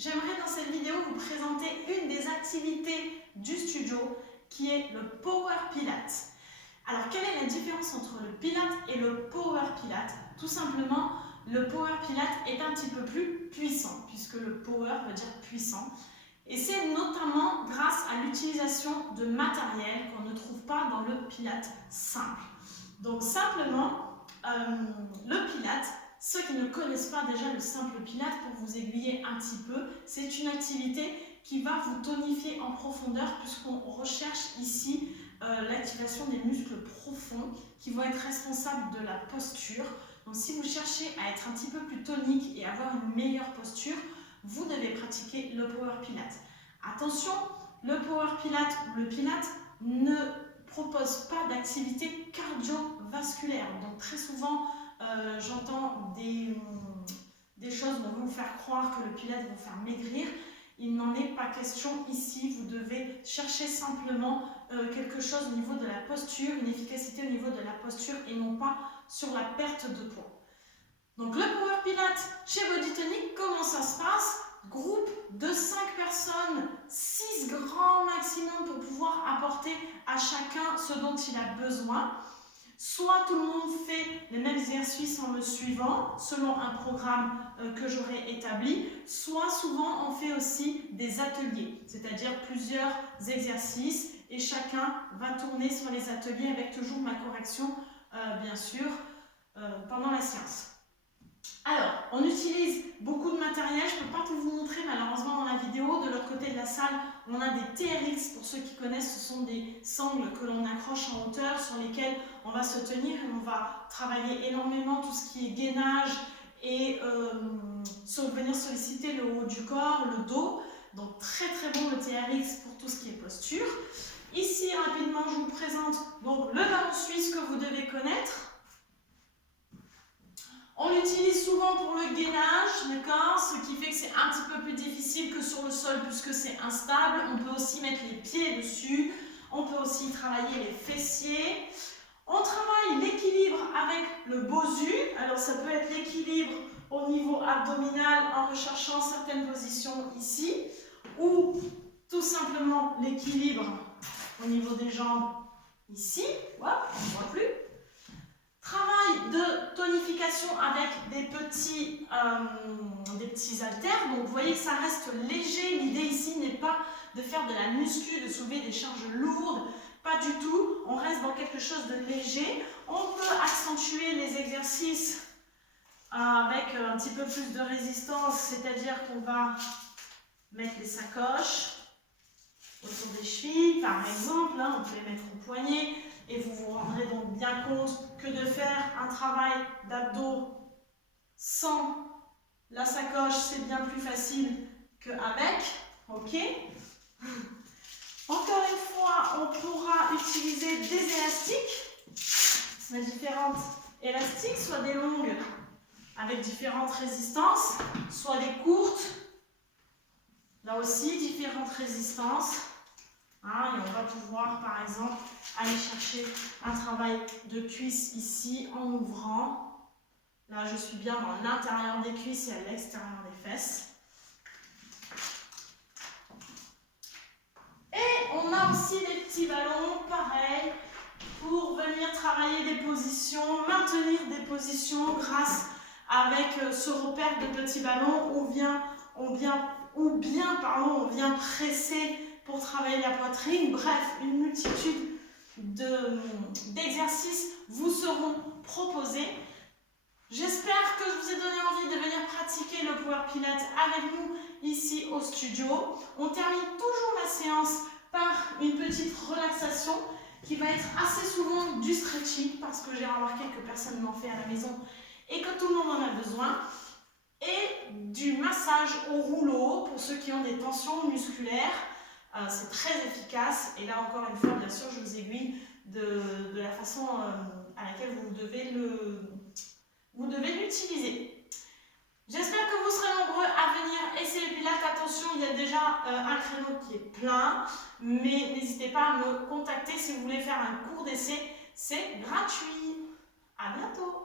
j'aimerais dans cette vidéo vous présenter une des activités du studio qui est le Power Pilates. Alors, quelle est la différence entre le Pilates et le Power Pilates? Tout simplement, le Power Pilates est un petit peu plus puissant, puisque le Power veut dire puissant. Et c'est notamment grâce à l'utilisation de matériel qu'on ne trouve pas dans le Pilates simple. Donc simplement, le Pilates, ceux qui ne connaissent pas déjà le simple Pilates, pour vous aiguiller un petit peu, c'est une activité qui va vous tonifier en profondeur, puisqu'on recherche ici l'activation des muscles profonds qui vont être responsables de la posture. Donc si vous cherchez à être un petit peu plus tonique et avoir une meilleure posture, vous devez pratiquer le Power Pilates. Attention, le Power Pilates ou le Pilates ne propose pas d'activité cardiovasculaire. Donc très souvent, j'entends des choses qui vont vous faire croire que le Pilates va vous faire maigrir. Il n'en est pas question ici. Vous devez chercher simplement quelque chose au niveau de la posture, une efficacité au niveau de la posture et non pas sur la perte de poids. Donc le Power Pilates chez Body Tonic, comment ça se passe? Groupe de 5 personnes, 6 grands maximum pour pouvoir apporter à chacun ce dont il a besoin. Soit tout le monde fait les mêmes exercices en me suivant, selon un programme que j'aurai établi, soit souvent on fait aussi des ateliers, c'est-à-dire plusieurs exercices et chacun va tourner sur les ateliers avec toujours ma correction, bien sûr, pendant la séance. Alors, on utilise beaucoup de matériel, je ne peux pas tout vous montrer malheureusement dans la vidéo. De l'autre côté de la salle, on a des TRX, pour ceux qui connaissent, ce sont des sangles que l'on accroche en hauteur sur lesquelles on va se tenir et on va travailler énormément tout ce qui est gainage et venir solliciter le haut du corps, le dos. Donc très bon le TRX pour tout ce qui est posture. Ici, rapidement, je vous présente donc, le ballon suisse que vous devez connaître. On l'utilise souvent pour le gainage, d'accord, ce qui fait que c'est un petit peu plus difficile que sur le sol puisque c'est instable. On peut aussi mettre les pieds dessus, on peut aussi travailler les fessiers. On travaille l'équilibre avec le bosu. Alors ça peut être l'équilibre au niveau abdominal en recherchant certaines positions ici, ou tout simplement l'équilibre au niveau des jambes ici. Hop, on ne voit plus. Travail de tonification avec des petits haltères. Donc vous voyez que ça reste léger. L'idée ici n'est pas de faire de la muscu, de soulever des charges lourdes. Pas du tout. On reste dans quelque chose de léger. On peut accentuer les exercices avec un petit peu plus de résistance. C'est-à-dire qu'on va mettre les sacoches autour des chevilles, par exemple. On peut les mettre au poignet. Et vous vous rendrez donc bien compte que de faire un travail d'abdos sans la sacoche, c'est bien plus facile qu'avec. Ok. Encore une fois, on pourra utiliser des élastiques, les différentes élastiques, soit des longues avec différentes résistances, soit des courtes. Là aussi, différentes résistances. Et on va pouvoir, par exemple, aller chercher un travail de cuisse ici en ouvrant. Là, je suis bien dans l'intérieur des cuisses et à l'extérieur des fesses. Et on a aussi des petits ballons, pareil, pour venir travailler des positions, maintenir des positions grâce avec ce repère de petits ballons. On vient presser pour travailler la poitrine. Bref, une multitude d'exercices vous seront proposés. J'espère que je vous ai donné envie de venir pratiquer le Power Pilates avec nous ici au studio. On termine toujours la séance par une petite relaxation qui va être assez souvent du stretching parce que j'ai remarqué que personne n'en fait à la maison et que tout le monde en a besoin. Et du massage au rouleau pour ceux qui ont des tensions musculaires. C'est très efficace et là encore une fois bien sûr je vous aiguille de la façon à laquelle vous devez l'utiliser. J'espère que vous serez nombreux à venir essayer le Pilates. Attention, il y a déjà un créneau qui est plein, mais n'hésitez pas à me contacter si vous voulez faire un cours d'essai, c'est gratuit. À bientôt.